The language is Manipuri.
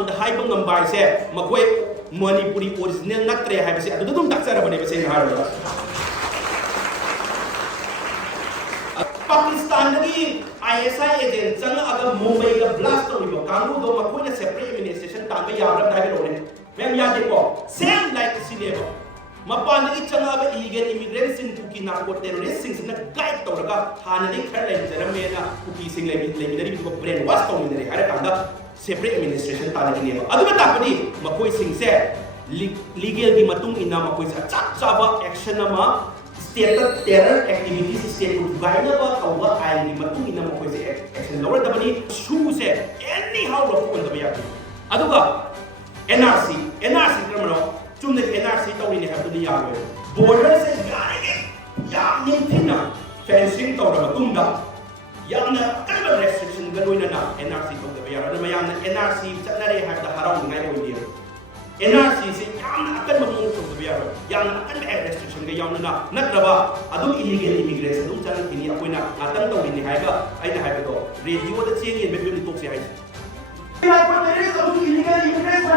ꯃꯃꯥꯡꯗ ꯍꯥꯏꯕ ꯉꯝꯕ ꯍꯥꯏꯁꯦ ꯃꯈꯣꯏ ꯃꯅꯤꯄꯨꯔꯤ ꯑꯣꯔꯤꯖꯤꯅꯦꯜ ꯅꯠꯇ꯭ꯔꯦ ꯍꯥꯏꯕꯁꯦ ꯑꯗꯨꯗ ꯑꯗꯨꯝ ꯇꯥꯛꯆꯔꯕꯅꯦꯕ ꯁꯦꯡꯅ ꯍꯥꯏꯔꯕꯗ ꯄꯥꯀꯤꯁꯇꯥꯟꯗꯒꯤ ISI एजेंट चंगा मुंबई का ब्लास्ट तौरीब कांगूदो मखोइना सेपरेट एडमिनिस्ट्रेशन तांबा याब्रा हाइरोने मैम यादेको सेम लाइक सिनेबा मपानदगी चंगा इलीगल इमिग्रेंट सिंह कुकी नार्को टेररिस्ट सिंह सिंह गाइड तौरगा हानदगी खर लेजरमेना कुकी सिंह लेमिनरी को ब्रेन वॉश तौमिनरी हारे कांदा सेपरेट एडमिनिस्ट्रेशन तानगिनेबा अदुगा तापनी मखोइ सिंह से लीगल की मतुंग इना मखोइ सा चाप चाबा एक्शन अमा स्टेट टेरर एक्टिविटीज स्टेट को गाइडबा तौबा आइन की मतुंग इना मखोइ से एक्शन लौरदबनी शू से एनी हाउ रफोंदबा याबी अदुगा NRC क्रमनो चुमने NRC तौरीने हाबदुनी यावे बॉर्डर से यारेगे याम निंथिना फेंसिंग तौरबा तुंगा यामना कलबा रेस्ट्रिक्शन गलोइना NRC तौदबा यारा मयामना NRC चतनरे हाबदा हराउनिङाइ ओइदे NRC से यामना अकन ममों तौदबा यारा यामना अकन रेस्ट्रिक्शन गे यामना नत्रबा अदुम इलीगल इमिग्रेशन दुम चलखिनी अकोइना आतन तौरिनी हाइबा आइना हाइबदो रेडियो दा चेंगे बेबेनि टोक्से हाइ illegal immigrants